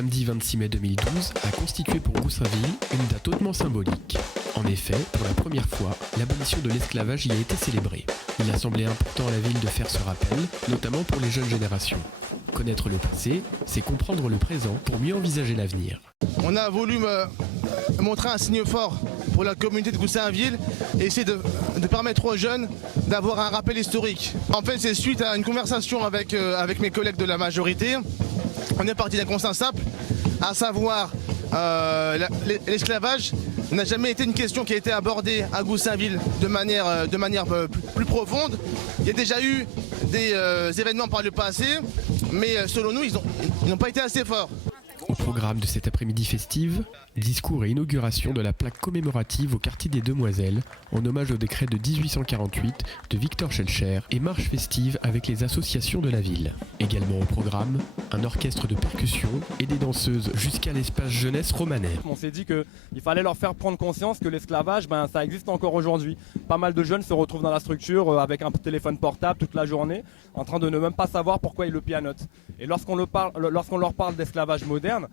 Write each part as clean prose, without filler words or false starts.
samedi 26 mai 2012 a constitué pour Goussainville une date hautement symbolique. En effet, pour la première fois, l'abolition de l'esclavage y a été célébrée. Il a semblé important à la ville de faire ce rappel, notamment pour les jeunes générations. Connaître le passé, c'est comprendre le présent pour mieux envisager l'avenir. On a voulu montrer un signe fort pour la communauté de Goussainville et essayer de permettre aux jeunes d'avoir un rappel historique. En fait, c'est suite à une conversation avec mes collègues de la majorité. On est parti d'un constat simple, à savoir l'esclavage n'a jamais été une question qui a été abordée à Goussainville de manière plus profonde. Il y a déjà eu des événements par le passé, mais selon nous, ils n'ont pas été assez forts. Au programme de cet après-midi festive, discours et inauguration de la plaque commémorative au quartier des Demoiselles en hommage au décret de 1848 de Victor Schœlcher et marche festive avec les associations de la ville. Également au programme, un orchestre de percussion et des danseuses jusqu'à l'espace jeunesse romanais. On s'est dit qu'il fallait leur faire prendre conscience que l'esclavage, ça existe encore aujourd'hui. Pas mal de jeunes se retrouvent dans la structure avec un téléphone portable toute la journée, en train de ne même pas savoir pourquoi ils le pianotent. Et lorsqu'on leur parle d'esclavage moderne,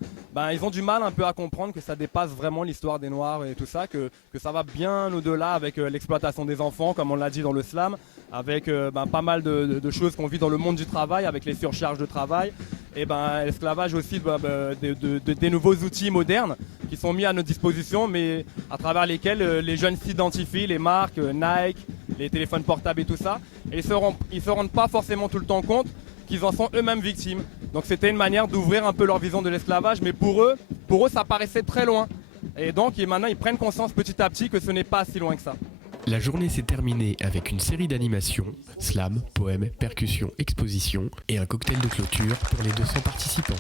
ils ont du mal un peu à comprendre que ça dépasse vraiment l'histoire des Noirs et tout ça, que ça va bien au-delà avec l'exploitation des enfants, comme on l'a dit dans le slam, avec pas mal de choses qu'on vit dans le monde du travail, avec les surcharges de travail, et l'esclavage aussi des nouveaux outils modernes qui sont mis à notre disposition, mais à travers lesquels les jeunes s'identifient, les marques, Nike, les téléphones portables et tout ça, et ils se rendent pas forcément tout le temps compte qu'ils en sont eux-mêmes victimes. Donc c'était une manière d'ouvrir un peu leur vision de l'esclavage, mais pour eux ça paraissait très loin. Et donc maintenant ils prennent conscience petit à petit que ce n'est pas si loin que ça. La journée s'est terminée avec une série d'animations, slam, poèmes, percussions, expositions et un cocktail de clôture pour les 200 participants.